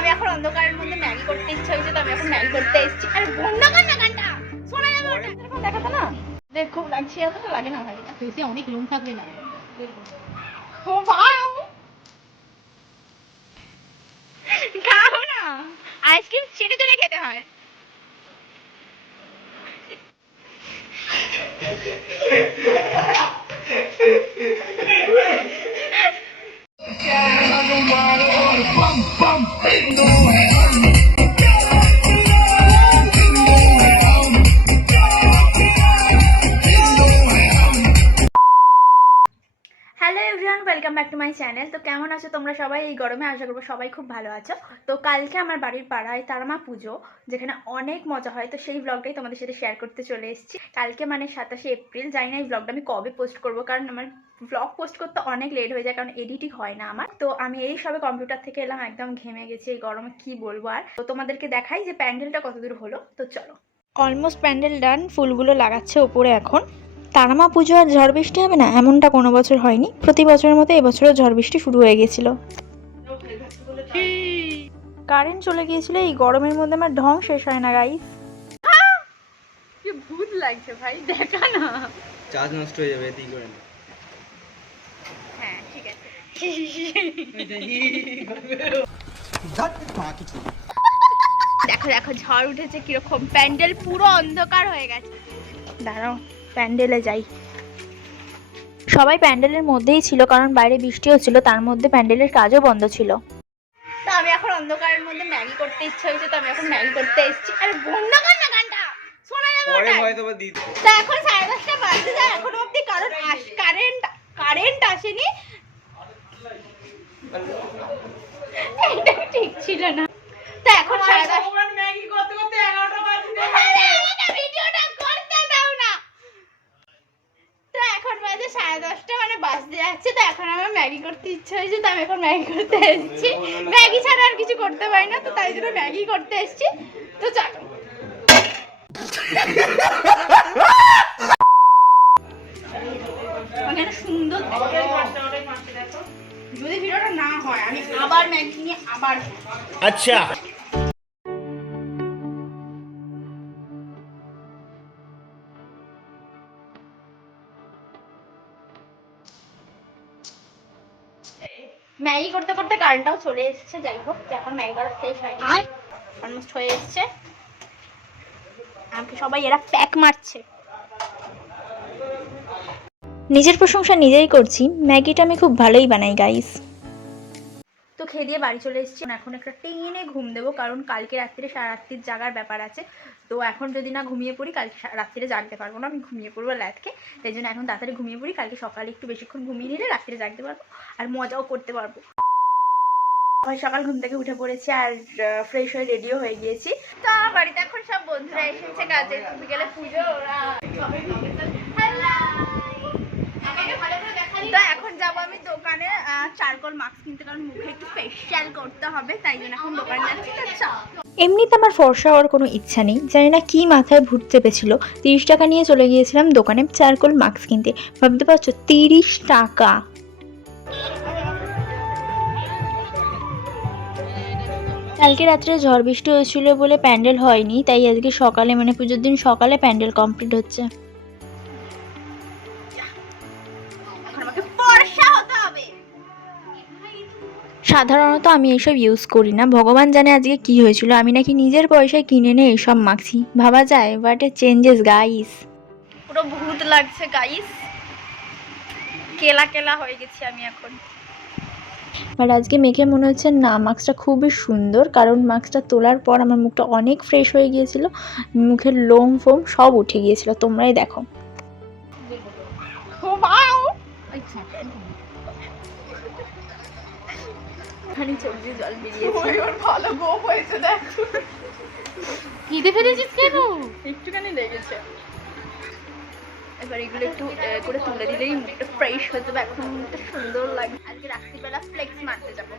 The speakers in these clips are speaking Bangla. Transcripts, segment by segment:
আমি এখন অন্ধকারের মধ্যে ম্যাগি করতে ইচ্ছা হয়েছে, তো আমি এখন ম্যাগি করতে এসেছি। আরে বন্ধ কর না গানটা, শোনা যাবে ওটা। এখন দেখাতো না, দেখ খুব লাগছে, এতটা লাগে না ভাই, ফেসে অনেক লোম থাকবে না। ও ভাই খাও না, আইসক্রিম ছিঁড়ে তুলে খেতে হয়। Hello everyone, welcome back to my channel. তো কেমন আছো তোমরা সবাই? এই গরমে আশা করবো সবাই খুব ভালো আছো। তো কালকে আমার বাড়ির পাড়ায় তারামা পুজো, যেখানে অনেক মজা হয়, তো সেই ব্লগটাই তোমাদের সাথে শেয়ার করতে চলে এসেছি। কালকে মানে 27শে এপ্রিল, জানি না এই ব্লগটা আমি কবে পোস্ট করবো, কারণ আমার ব্লগ পোস্ট করতে অনেক লেট হয়ে যায়, কারণ এডিটই হয় না আমার। তো আমি এই সবে কম্পিউটার থেকে এলাম, একদম ঘেমে গেছি এই গরমে, কি বলবো। আর তো তোমাদেরকে দেখাই যে প্যান্ডেলটা কতদূর হলো। তো চলো, অলমোস্ট প্যান্ডেল ডান, ফুলগুলো লাগাচ্ছে ওপরে। এখন তারামা পুজো আর ঝড় বৃষ্টি হবে না এমনটা কোনো বছর হয়নি, প্রতি বছরের মতো এবছরও ঝড় বৃষ্টি শুরু হয়ে গেছিল। কারেন্ট চলে গিয়েছিল এই গরমের মধ্যে, আমার ঢং শেষ হয় না গাইস। কি ভূত লাগছে ভাই, দেখা না, চার্জ নষ্ট হয়ে যাবে এতেই করে না। হ্যাঁ ঠিক আছে। দেখো দেখো ঝড় উঠেছে কিরকম, প্যান্ডেল পুরো অন্ধকার হয়ে গেছে। দাঁড়াও প্যান্ডেলে যাই। সবাই প্যান্ডেলের মধ্যেই ছিল, কারণ বাইরে বৃষ্টি হচ্ছিল, তার মধ্যে প্যান্ডেলের কাজও বন্ধ ছিল। তো আমি এখন অন্ধকারের মধ্যে ম্যাগি করতে ইচ্ছা হয়েছে, তো আমি এখন ম্যাগি করতে এসেছি। আরে বন্ধ কর না গানটা, শোনা যাবে ওটা। তো এখন 10:30 বাজে যায়, এখনো অবধি কারণ কারেন্ট আসেনি। এটা ঠিক ছিল না। তো এখন 10:30 ম্যাগি করতে করতে 11টা বাজে। ভিডিওটা করতে দাও না। তো এখন বাজে 10:30, মানে বাজতে যাচ্ছে। তো এখন আমার ম্যাগি করতে ইচ্ছে হয়েছে, তো আমি এখন ম্যাগি করতে এসেছি। ম্যাগি ছাড়া আর কিছু করতে পারি না, তো তাই জন্য ম্যাগি করতে এসেছি। তো চলো, সুন্দর যদি ভিডিওটা না হয় আমি আবার ম্যাগি নিয়ে আবার। আচ্ছা ম্যাগি করতে করতে কারেন্টটাও চলে এসেছে। যাই হোক, এখন ম্যাগি করা শেষ হয়নি, অলমোস্ট হয়ে এসেছে। আমাকে সবাই এরা প্যাক মারছে। নিজের প্রশংসা নিজেই করছি, ম্যাগিটা আমি খুব ভালোই বানাই গাইস। তো খেয়ে দিয়ে বাড়ি চলে এসেছি, এখন একটা টেনে ঘুম দেবো, কারণ কালকে রাত্রিরে সারা রাত্রির জাগার ব্যাপার আছে। তো এখন যদি না ঘুমিয়ে পড়ি, কালকে রাত্রিরে জাগতে পারবো না, আমি ঘুমিয়ে পড়বো ল্যাটকে। তাই জন্য এখন তাড়াতাড়ি ঘুমিয়ে পড়ি, কালকে সকালে একটু বেশিক্ষণ ঘুমিয়ে নিলে রাত্রিরে জাগতে পারবো আর মজাও করতে পারবো। সকাল ঘুম থেকে উঠে পড়েছি আর ফ্রেশ হয়ে রেডিও হয়ে গিয়েছি। তো আমার বাড়িতে এখন সব বন্ধুরা এসেছে কাজে, বিকেলে পুজো, ওরা তো এখন যাবো আমি দোকানে চারকোল মাস্ক কিনতে, কারণ মুখে একটু ফেশিয়াল করতে হবে, তাই জন্য এখন দোকানে যাচ্ছি। এমনিতে আমার ফর্সা হওয়ার কোনো ইচ্ছা নেই, জানি না কি মাথায় ভূত চেপেছিল। 30 টাকা নিয়ে চলে গিয়েছিলাম দোকানে চারকোল মাস্ক কিনতে। ভাবতে পারছো 30 টাকা। কালকে রাত্রে ঝড় বৃষ্টি হয়েছিল বলে প্যান্ডেল হয়নি, তাই আজকে সকালে, মানে পুজোর দিন সকালে প্যান্ডেল কমপ্লিট হচ্ছে। সাধারণত আমি এইসব ইউজ করি না, ভগবান জানে আজকে কি হয়েছিল। আমি নাকি নিজের পয়সায় কিনে নিয়ে এইসব মাখছি, ভাবা যায়। But A changes guys. পুরো ভূত লাগছে গাইস, কেলা কেলা হয়ে গেছি আমি এখন। বাট আজকে মেখে মনে হচ্ছে না মাস্কটা খুবই সুন্দর, কারণ মাস্কটা তোলার পর আমার মুখটা অনেক ফ্রেশ হয়ে গিয়েছিল, মুখের লোম ফোম সব উঠে গিয়েছিল, তোমরাই দেখো। সবজি জল বেরিয়েছে, ভালো গোপ হয়েছে দেখ। কেঁদে ফেলেছিস কেন? একটুখানি লেগেছে। এবার এগুলো একটু করে তুলে দিলেই মুখটা ফ্রেশ হয়ে যাবে। এখন মুখটা সুন্দর লাগে। আজকে রাত্রিবেলা ফ্লেক্স মারতে যাবো,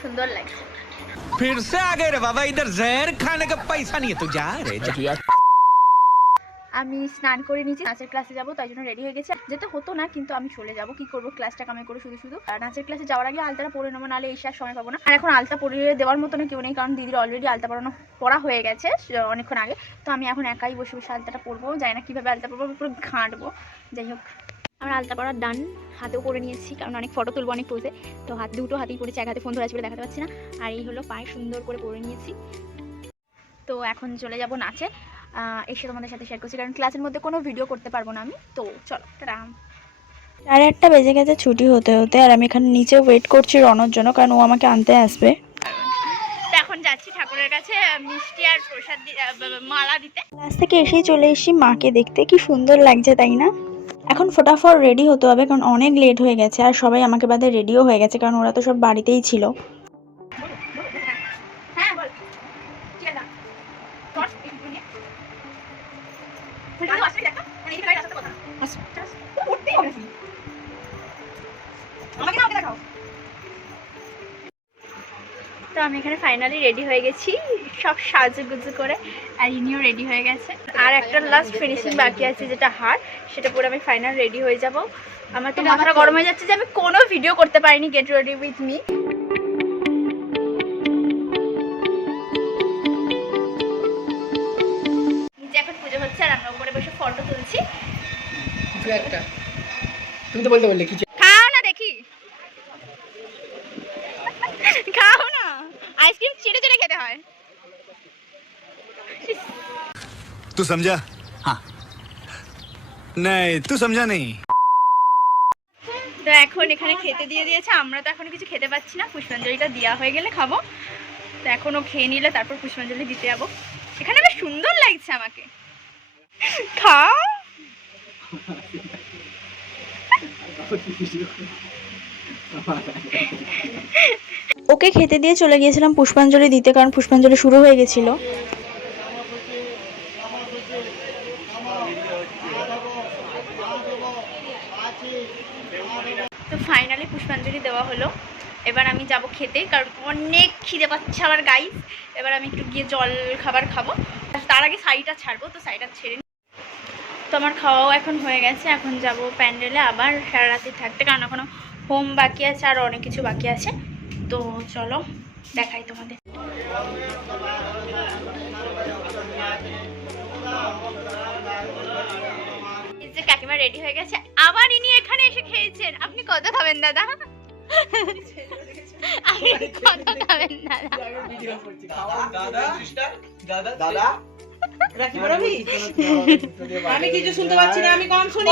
সুন্দর লাগছে। फिर से आ गए रे बाबा, इधर जहर खाने का पैसा नहीं है, तू जा रे जा। আমি স্নান করে নিয়েছি, নাচের ক্লাসে যাবো তাই জন্য রেডি হয়ে গেছে। যেতে হতো না কিন্তু আমি চলে যাবো, কি করবো, ক্লাসটা কামাই করে শুধু শুধু। আর নাচের ক্লাসে যাওয়ার আগে আলতাটা পরে নেবো, নাহলে এসে আর সময় পাবো না। আর এখন আলতা পরিয়ে দেওয়ার মতো না কেউ নেই, কারণ দিদির অলরেডি আলতা পরা হয়ে গেছে অনেকক্ষণ আগে। তো আমি এখন একাই বসে বসে আলতাটা পরবো, জানি না কীভাবে আলতা পরবো, পুরো ঘাঁটবো। যাই হোক, আমার আলতা পরার ডান, হাতেও পরে নিয়েছি কারণ অনেক ফটো তুলবো অনেক পোজে। তো দুটো হাতেই পরেছি, এক হাতে ফোন ধরে আছে বলে দেখাতে পারছি না। আর এই হলো পায়ে সুন্দর করে পরে নিয়েছি। তো এখন চলে যাব নাচে, এসে তোমাদের সাথে শেয়ার করছি, কারণ ক্লাসের মধ্যে কোনো ভিডিও করতে পারবো না আমি। তো চলো, টাটা। 8:30 বেজে গেছে ছুটি হতে হতে, আর আমি এখানে নিচে ওয়েট করছি রনর জন্য, কারণ ও আমাকে আনতে আসবে। তো এখন যাচ্ছি ঠাকুরের কাছে মিষ্টি আর প্রসাদ মালা দিতে। ক্লাস থেকে এসেই চলে এসেছি মাকে দেখতে, কি সুন্দর লাগছে তাই না? এখন ফটাফট রেডি হতে হবে, কারণ অনেক লেট হয়ে গেছে, আর সবাই আমাকে বাদে রেডিও হয়ে গেছে, কারণ ওরা তো সব বাড়িতেই ছিল। হ্যাঁ বল, তো আমি এখানে ফাইনালি রেডি হয়ে গেছি, সব সাজুগুজু করে। আর ইনিও রেডি হয়ে গেছে। আর একটা লাস্ট ফিনিশিং বাকি আছে, যেটা হার, সেটা পরে আমি ফাইনাল রেডি হয়ে যাব। আমার তো মাথাটা গরম হয়ে যাচ্ছে যে আমি কোনো ভিডিও করতে পারিনি গেট রেডি উইথ মি। নিচে এখন পুজো হচ্ছে আর আমরা উপরে বসে ফটো তুলছি। কিছু একটা তুমি তো বলতে বললে কিছু। খাও না দেখি, খাও না, আইসক্রিম চিড়ে চিড়ে খেতে হয়। तू समझा? हाँ नहीं तू समझा नहीं। তো এখন এখানে খেতে দিয়ে দিয়েছে, আমরা তো এখন কিছু খেতে পাচ্ছি না, পুষ্পাঞ্জলিটা দেওয়া হয়ে গেলে খাবো। তো এখনও খেয়ে নিলে তারপর পুষ্পাঞ্জলি দিতে যাবো। এখানে বেশ সুন্দর লাগছে আমাকে, খাও। ওকে খেতে দিয়ে চলে গিয়েছিলাম পুষ্পাঞ্জলি দিতে, কারণ পুষ্পাঞ্জলি শুরু হয়ে গেছিল। তো ফাইনালি পুষ্পাঞ্জলি দেওয়া হলো। এবার আমি যাব খেতে, কারণ অনেক খিদে পাচ্ছে আমার গাইস। এবার আমি একটু গিয়ে জল খাবার খাবো, তার আগে শাড়িটা ছাড়বো, তো শাড়িটা ছেড়ে। তো আমার খাওয়াও এখন হয়ে গেছে, এখন যাব প্যান্ডেলে আবার সারা রাতে থাকতে, কারণ এখনো হোম বাকি আছে আর অনেক কিছু বাকি আছে। তো চলো দেখাই তোমাদের। এই যে কাকিমা রেডি হয়ে গেছে, আবার ইনি এখানে এসে খেয়েছেন। আপনি কত খাবেন দাদা? আপনি কত খাবেন দাদা? দাদা দাদা আমি কিছু শুনতে পাচ্ছি না, আমি কম শুনি।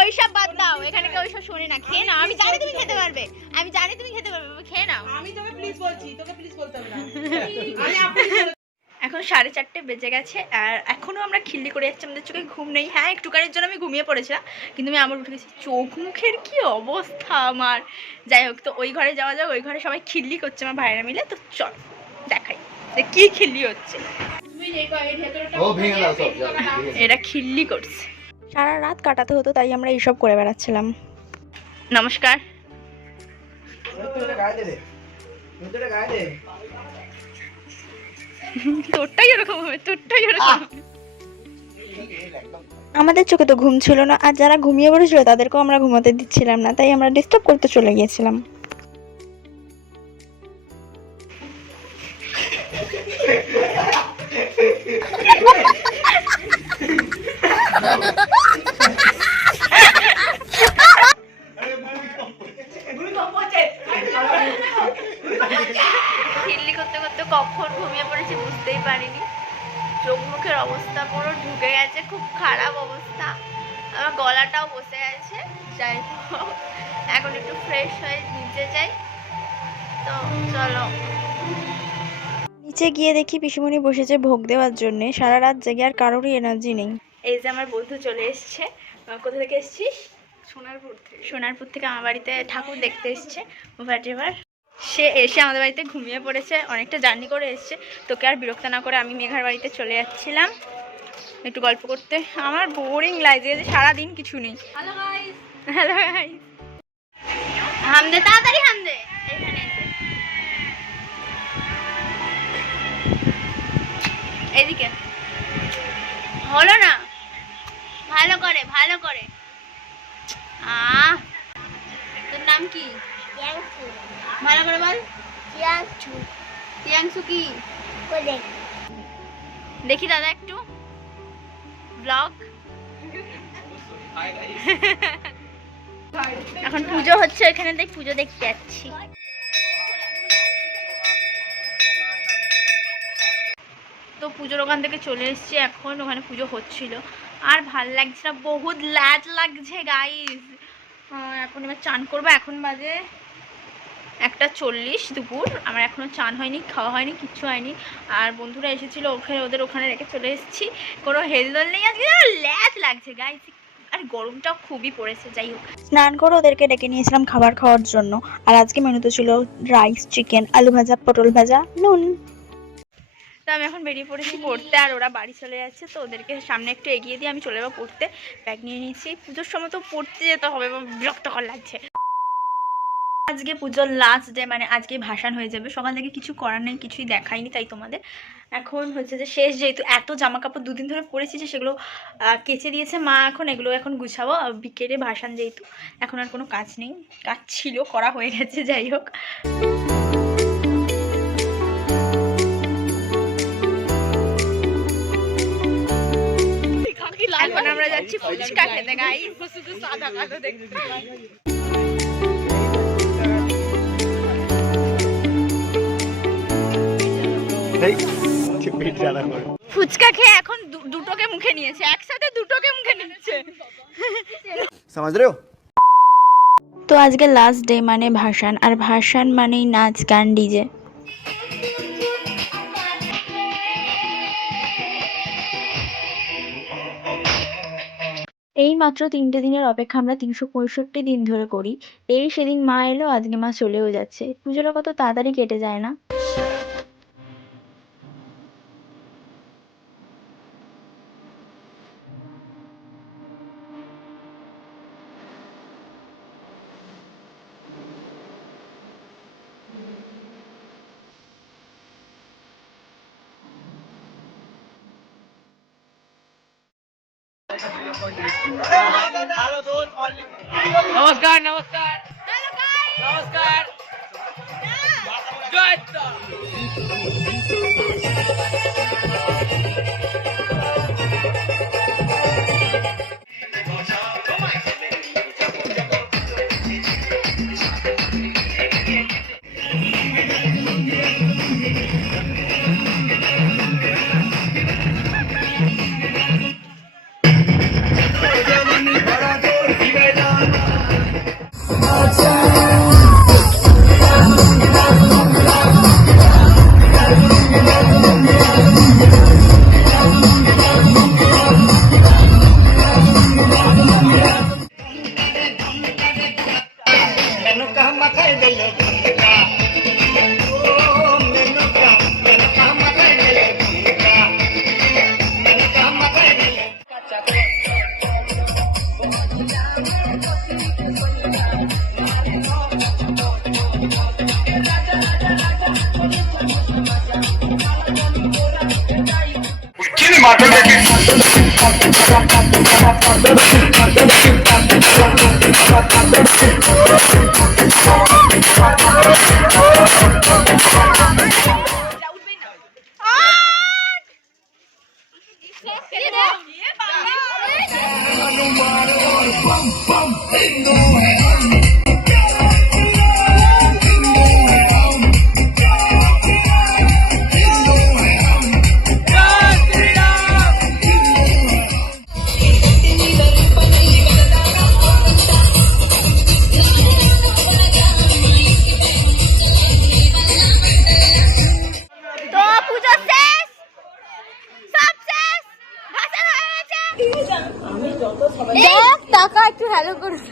ওইসব বাদ দাও, এখানে কেউ ওইসব শুনি না। খেয়ে নাও, আমি জানি তুমি খেতে পারবে, আমি জানি তুমি খেতে পারবে, খেয়ে নাও। আমি তোকে প্লিজ বলছি, তোকে প্লিজ বলতে হবে না। আমি আপনি এখন 4:30 বেজে গেছে, আর এখনও আমরা খিল্লি করে যাচ্ছি, আমাদের চোখে ঘুম নেই। হ্যাঁ, একটুখানির জন্য আমি ঘুমিয়ে পড়েছিলাম, কিন্তু আমি আমার উঠে গেছি, চোখ মুখের কি অবস্থা আমার। যাই হোক, তো ওই ঘরে যাওয়া যাক, ওই ঘরে সবাই খিল্লি করছে আমার ভাইরা মিলে। তো চল দেখাই যে কি খিল্লি হচ্ছে। এরা খিল্লি করছে, সারা রাত কাটাতে হতো, তাই আমরা এইসব করে বেড়াচ্ছিলাম। নমস্কার। তোরটাই এরকম হবে, তোরটাই এরকম হবে। আমাদের চোখে তো ঘুম ছিল না, আর যারা ঘুমিয়ে পড়েছিল তাদেরকেও আমরা ঘুমাতে দিচ্ছিলাম না, তাই আমরা ডিস্টার্ব করতে চলে গিয়েছিলাম। খিল্লি করতে করতে কখন ঘুমিয়ে পড়েছি বুঝতেই পারিনি। চোখ মুখের অবস্থা পুরো ঢুকে গেছে, খুব খারাপ অবস্থা, আমার গলাটাও বসে গেছে। যাই হোক, এখন একটু ফ্রেশ হয়ে নিচে যাই। তো চলো। নিচে গিয়ে দেখি পিসিমণি বসেছে ভোগ দেওয়ার জন্যে। সারা রাত জেগে আর কারোরই এনার্জি নেই। এই যে আমার বন্ধু চলে এসছে। কোথা থেকে এসছিস? সোনারপুর থেকে। সোনারপুর থেকে আমার বাড়িতে ঠাকুর দেখতে এসছে হোয়াটএভার। সে এসে আমাদের বাড়িতে ঘুমিয়ে পড়েছে, অনেকটা জার্নি করে এসছে। তোকে আর বিরক্ত না করে আমি মেঘার বাড়িতে চলে যাচ্ছিলাম একটু গল্প করতে। আমার বোরিং লাগছে যে সারাদিন কিছু নেই। হ্যালো গাইস, হ্যালো গাইস, হামদে তাড়াতাড়ি হামদে। এখানে এসে এদিকে হলো না, ভালো করে ভালো করে। তোর নাম কি? ভালো করে বল। তিয়াংশু কি? দেখি দাদা একটু ব্লগ। এখন পুজো হচ্ছে, এখানে দেখ পুজো দেখতে যাচ্ছি। তো পুজোর ওখান থেকে চলে এসেছি, এখন ওখানে পুজো হচ্ছিল আর ভাল লাগছে না, বহুত ল্যাজ লাগছে গাইস। এখন এবার চান করবো, এখন বাজে 1:40 দুপুর। আমার এখনও চান হয়নি, খাওয়া হয়নি, কিচ্ছু হয়নি। আর বন্ধুরা এসেছিলো, ওদের ওখানে রেখে চলে এসেছি, কোনো হেলদোল নেই আজকে, ল্যাজ লাগছে গাইস। আর গরমটাও খুবই পড়েছে। যাই হোক, স্নান করে ওদেরকে ডেকে নিয়েছিলাম খাবার খাওয়ার জন্য। আর আজকে মেনুতে ছিল রাইস, চিকেন, আলু ভাজা, পটল ভাজা, নুন। তো আমি এখন বেরিয়ে পড়েছি পড়তে, আর ওরা বাড়ি চলে যাচ্ছে, তো ওদেরকে সামনে একটু এগিয়ে দিয়ে আমি চলে যাবো পড়তে। ব্যাগ নিয়ে নিয়েছি, পুজোর সময় তো পড়তে যেতে হবে, বিরক্তকর লাগছে। আজকে পুজোর লাস্ট ডে, মানে আজকে ভাসান হয়ে যাবে। সকাল থেকে কিছু করার নেই, কিছুই দেখাইনি তাই তোমাদের। এখন হচ্ছে যে শেষ, যেহেতু এত জামা কাপড় দুদিন ধরে পরেছি যে সেগুলো কেচে দিয়েছে মা, এখন এগুলো এখন গুছাবো। বিকেলে ভাসান যেহেতু, এখন আর কোনো কাজ নেই, কাজ ছিল করা হয়ে গেছে। যাই হোক, এখন আমরা যাচ্ছি ফুচকা খেতে গাইস। সাদা কালো দেখতে ফুচকা খেয়ে এখন দুটোকে মুখে নিয়েছে, একসাথে দুটোকে মুখে নিচ্ছে। समझ रहे हो? তো আজকে লাস্ট ডে মানে ভাসান, আর ভাসান মানেই নাচ গান ডিজে। এই মাত্র 3টে দিনের অপেক্ষা আমরা 365 দিন ধরে করি। এই সেদিন মা এলো, আজকে মা চলেও যাচ্ছে। পুজোটা কত তাড়াতাড়ি কেটে যায় না। नमस्कार नमस्कार नमस्कार जय টাকা একটু হ্যালো করুন।